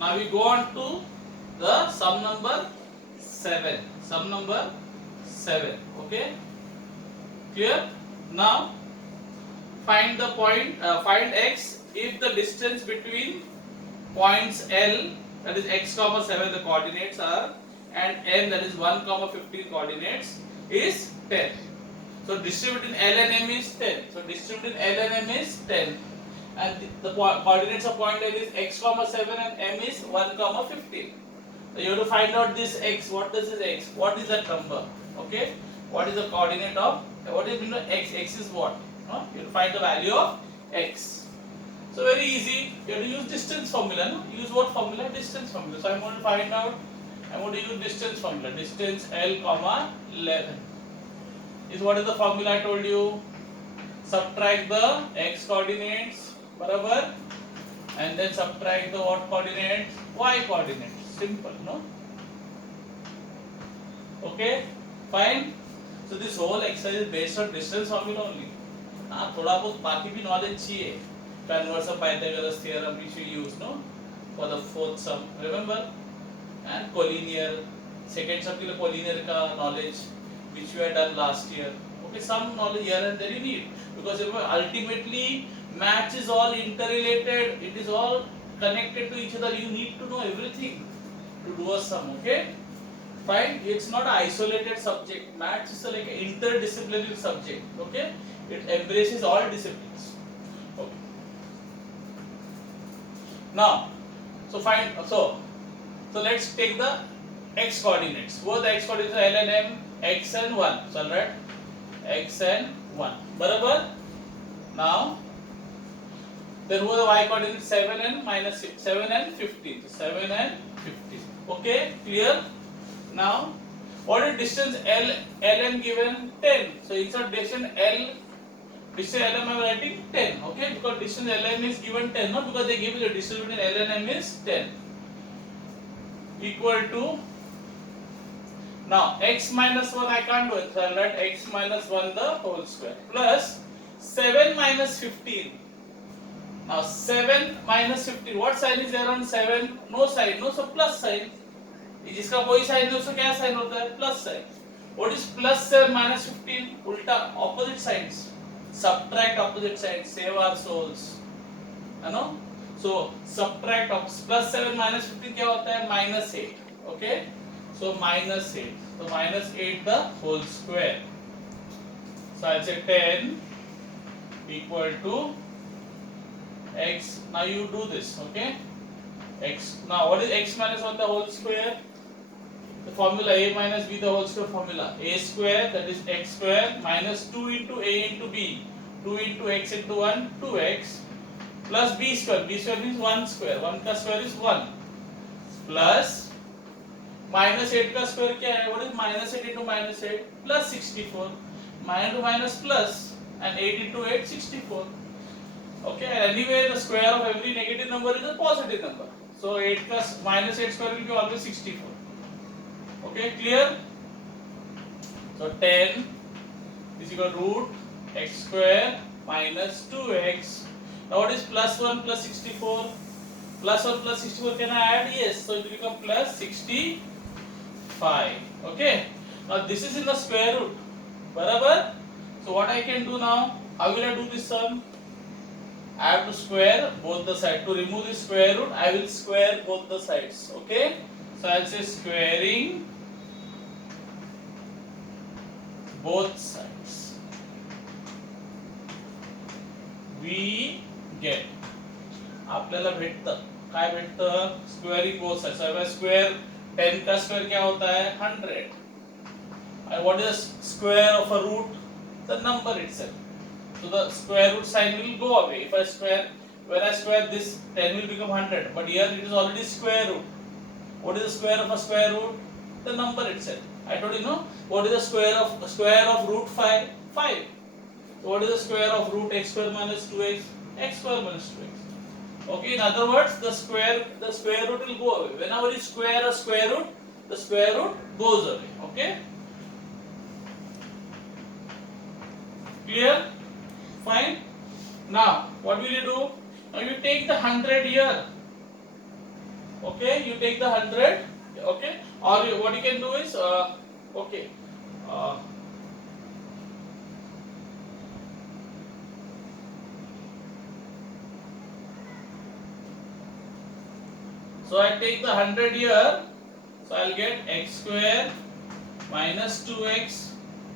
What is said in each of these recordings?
Now we go on to the sum number 7. Sum number 7. Okay, clear? Now find the point, find x if the distance between points L, that is x comma 7 the coordinates are, and n, that is 1 comma 15 coordinates, is 10. So distance between L and M is 10. So distance between L and M is 10, and the coordinates of point L is x comma 7 and M is 1 comma 15. So you have to find out this x. What does this x? What is that number? Okay. What is the coordinate of? What is mean by x? X is what? No? You have to find the value of x. So very easy. You have to use distance formula. No? Use what formula? Distance formula. So I'm going to find out. I'm going to use distance formula. Distance L comma 11 is what is the formula I told you. Subtract the x coordinates, barabar, and then subtract the what coordinates? Y coordinates. Simple, no? Okay, fine. So this whole exercise is based on distance formula only. हाँ, थोड़ा बहुत बाकी भी knowledge चाहिए. Converse of Pythagoras theorem which we use, no, for the fourth sum. Remember? And collinear. Second sum के लिए collinear का knowledge which we had done last year. Okay, some knowledge here and there you need, because ultimately maths is all interrelated. It is all connected to each other. You need to know everything to do a sum. Okay, fine. It's not an isolated subject. Maths is like an interdisciplinary subject. Okay, it embraces all disciplines. Okay. Now, so fine. So let's take the x coordinates. What the x coordinates are? L and M, x and 1. So right, x and 1. Barabar. Now, then what the y coordinates? 7 and minus 6, 7 and 15. So 7 and 15. Okay, clear? Now, what is distance L? Ln given 10. So insert distance L. Distance Lm I am writing 10. Okay, because distance Lm is given 10. Not because they give you the distance between L and M is 10. Equal to, now x minus 1 I can't do it. So I will write x minus 1 the whole square plus 7 minus 15. Now 7 minus 15. What sign is there on 7? No sign. No, so plus sign. जिसका कोई sign है उसका क्या sign होता है? Plus sign. What is plus 7 minus 15? उल्टा, opposite signs. Subtract opposite sides. Save our souls. है ना? So subtract plus 7 minus 15 क्या होता है? Minus 8. Okay? So minus 8. So minus 8 the whole square. So I'll say 10 equal to x. Now you do this. Okay? X. Now what is x minus 1 the whole square? The formula a minus b the whole square formula. A square, that is x square, minus 2 into a into b. 2 into x into 1, 2x, plus b square. B square means 1 square. 1 का square is 1. Plus minus 8 का square क्या है? What is minus 8 into minus 8? Plus 64. Minus to minus plus, and 8 into 8, 64. Okay, and anyway the square of every negative number is a positive number. So 8 plus minus 8 square will be always 64. Okay, clear? So 10 is equal to root x square minus 2x. Now what is plus 1 plus 64? Plus 1 plus 64, can I add? Yes. So it will become plus 65. Okay. Now this is in the square root. Barabar? So what I can do now? How will I do this sum? I have to square both the sides. To remove the square root, I will square both the sides. Okay? So I will say squaring both sides. We get. आपल्याला भेटतं. काय भेटतं? Squaring both sides. So if I square 10 का square क्या होता है? 100. And what is the square of a root? The number itself. So the square root sign will go away. If I square, when I square this, 10 will become 100. But here it is already square root. What is the square of a square root? The number itself. I told you, no. What is the square of root 5? 5. So what is the square of root x square minus 2x? X square minus 2x. Okay. In other words, the square root will go away. Whenever you square a square root, the square root goes away. Okay. Clear? Fine. Now, what will you do? Now you take the 100 here. Okay, you take the 100. Okay, or what you can do is okay. Uh, so I take the 100 here. So I'll get x square minus 2x.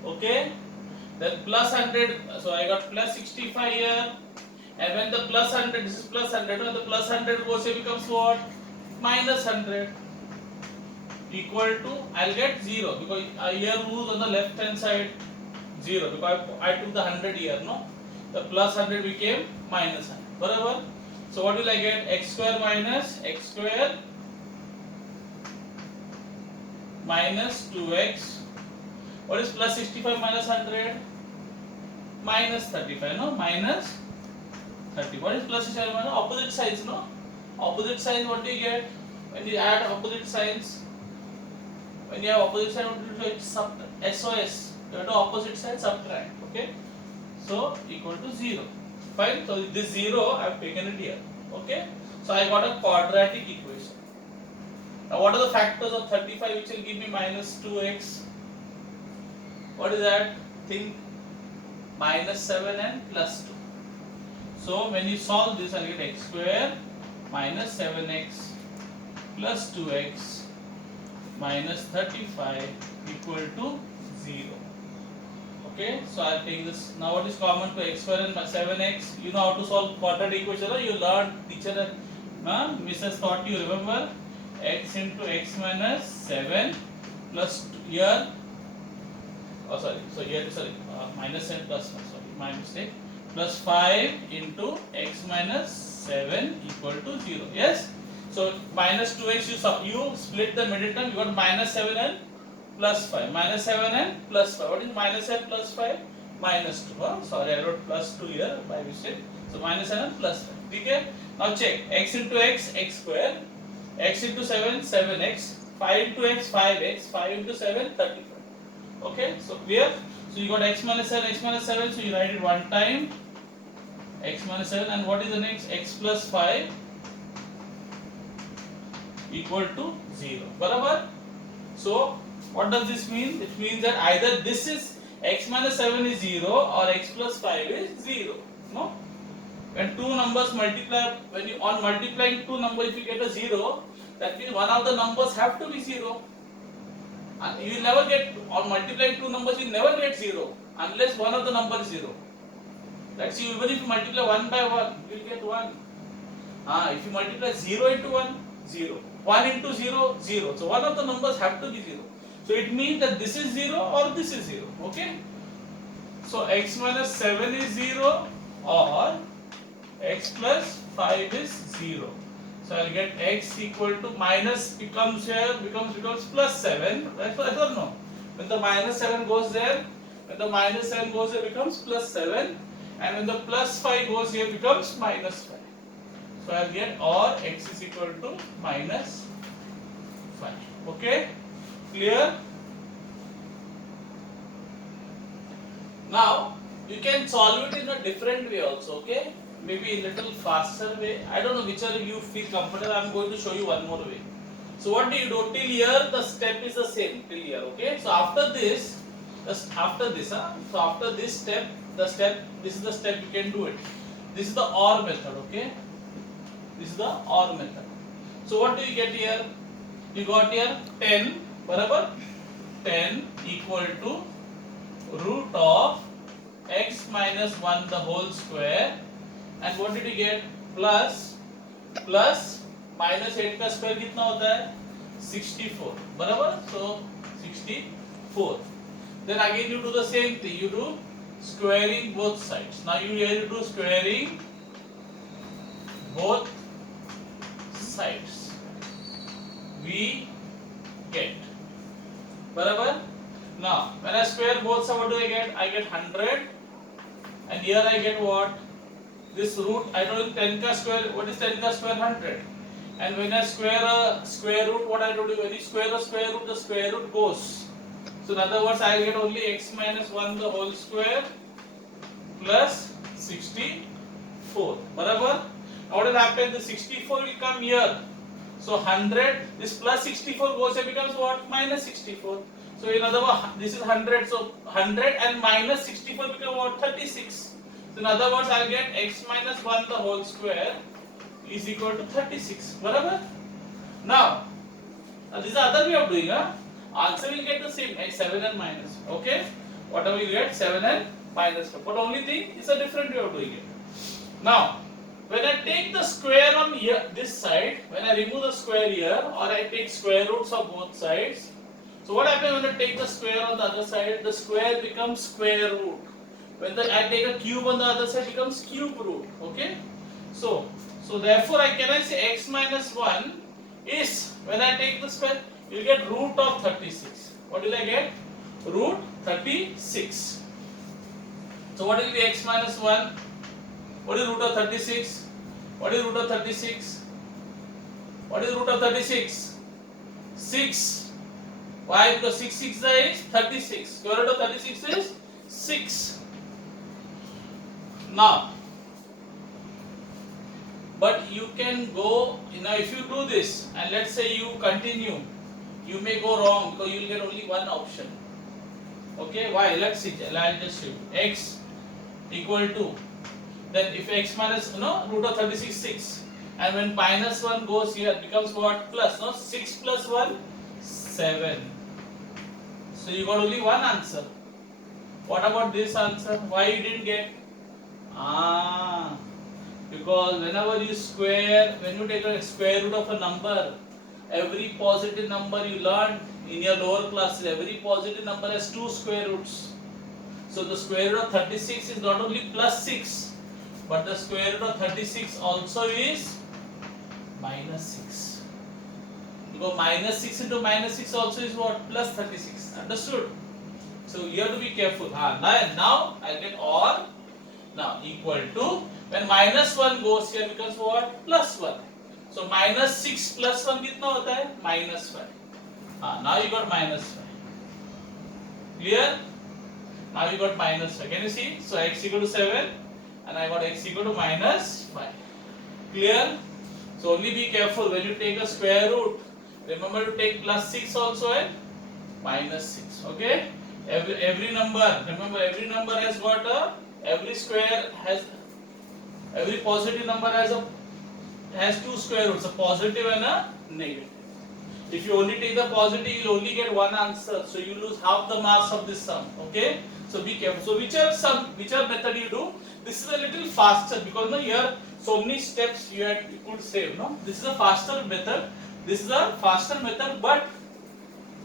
Okay. Then plus 100. So I got plus 65 here. And when the plus 100, this is plus 100. When the plus 100 goes here, becomes what? Minus 100. Equal to, I'll get 0 because here who's on the left hand side 0 because I took the 100 here, no? The plus 100 became minus 100. Whatever. So what will I get? X square minus x square minus 2x. What is plus 65 minus 100? Minus 35, no? Minus 30. What is plus 65 minus? Opposite sides, no? Opposite signs, what do you get? When you add opposite signs, when you have opposite side, what do you do? SOS. You have to opposite side subtract. Okay. So equal to 0. Fine. So this 0 I have taken it here. Okay. So I got a quadratic equation. Now what are the factors of 35 which will give me minus 2x? What is that? Think minus 7 and plus 2. So when you solve this, I'll get x square minus 7x plus 2x minus 35 equal to 0. Okay, so I'll take this. Now what is common to x square and 7x? You know how to solve quadratic equation, or you learned, teacher Mrs. taught you, remember? X into x minus 7 plus 2 here. Oh sorry, so here minus and plus 1, sorry, my mistake. Plus 5 into x minus 7 equal to 0. Yes? So minus 2x, you split the middle term, you got minus 7 and plus 5. Minus 7 and plus 5. What is minus and plus 5? Minus 2. Huh? Sorry, I wrote plus 2 here by mistake. So minus 7 and plus 5. Okay? Now check. X into x, x square. X into 7, 7x. 5 into x, 5x. 5 into 7, 35. Okay? So clear? So you got x minus 7, x minus 7. So you write it one time. X minus 7, and what is the next? X plus 5 equal to 0. Barabar? So what does this mean? It means that either this is x minus 7 is 0 or x plus 5 is 0. No? When two numbers multiply, when you on multiplying two numbers, if you get a 0, that means one of the numbers have to be 0. And you will never get, on multiplying two numbers, you never get 0 unless one of the number is 0. Let's see, even if you multiply 1 by 1, you will get 1. If you multiply 0 into 1, 0. 1 into 0, 0. So one of the numbers have to be 0. So it means that this is 0 or this is 0. Okay? So x minus 7 is 0 or x plus 5 is 0. So I'll get x equal to minus becomes here, becomes plus 7. Right or no? When the minus 7 goes there, when the minus 7 goes there, becomes plus 7. And when the plus 5 goes here, becomes minus 5. So I'll get or x is equal to minus 5. Okay? Clear? Now, you can solve it in a different way also, okay? Maybe a little faster way. I don't know whichever you feel comfortable. I am going to show you one more way. So what do you do? Till here, the step is the same. Till here, okay? So after this, so after this step, this is the step you can do it. This is the OR method, okay? This is the OR method. So what do you get here? You got here 10, barabar? 10 equal to root of x minus 1 the whole square. And what did you get? Plus minus 8 का square कितना होता है? 64, बराबर? So 64. Then again you do the same thing. You do squaring both sides. Now you do squaring both sides. We get, barabar? Now when I square both sides, what do I get? I get 100, and here I get what? This root. I don't know 10 ka square. What is 10 ka square? 100. And when I square a square root, what I do? When you square a square root, the square root goes. So in other words, I get only x minus 1 the whole square plus 64. Barabar? Now what will happen? The 64 will come here. So 100, this plus 64 goes here, becomes what? Minus 64. So in other words, this is 100. So 100 and minus 64 become what? 36. So in other words, I'll get x minus 1 the whole square is equal to 36. Barabar? Now this is the other way of doing. Answer will get the same, 7 and minus. Okay? Whatever you get, 7 and minus 4. But only thing is a different way of doing it. Now, when I take the square on here, this side, when I remove the square here, or I take square roots of both sides, so what happens when I take the square on the other side? The square becomes square root. When I take a cube on the other side, it becomes cube root. Okay? So therefore, can I say x minus 1 is, when I take the square, you will get root of 36. What will I get? Root 36. So what will be x minus 1? What is root of 36? What is root of 36? What is root of 36? 6. Why? Because 6 is 36. Square root of 36 is 6. Now, but you can go, if you do this and let's say you continue, you may go wrong because you will get only one option. Okay, why? Let's see. I'll just show you. X equal to, then if x minus root of 36 6, and when minus 1 goes here, it becomes what? Plus. 6 plus 1 7. So you got only one answer. What about this answer? Why you didn't get? Because whenever you square, when you take a square root of a number, every positive number you learned in your lower classes, every positive number has 2 square roots. So the square root of 36 is not only plus 6, but the square root of 36 also is minus 6. Because minus 6 into minus 6 also is what? Plus 36. Understood? So you have to be careful. Now I'll get or. Now equal to, when minus 1 goes here, becomes what? Plus 1. So minus 6 plus 1 कितना होता है? Minus 5. Now you got minus 5. Clear? Now you got minus 5. Can you see? So x equal to 7 and I got x equal to minus 5. Clear? So only be careful when you take a square root. Remember to take plus 6 also and minus 6. Okay? Every number, remember every number has got every square has, every positive number has 2 square roots, a positive and a negative. If you only take the positive, you will only get one answer. So you lose half the marks of this sum. Okay? So be careful. So whichever method you do, this is a little faster because here so many steps you could save. This is a faster method. This is a faster method, but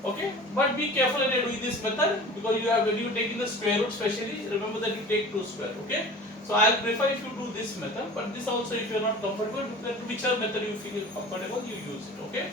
okay. But be careful when you are doing this method because when you take in the square root, especially remember that you take 2 square. Okay. So I'll prefer if you do this method, but this also if you are not comfortable, whichever method you feel comfortable, you use it. Okay.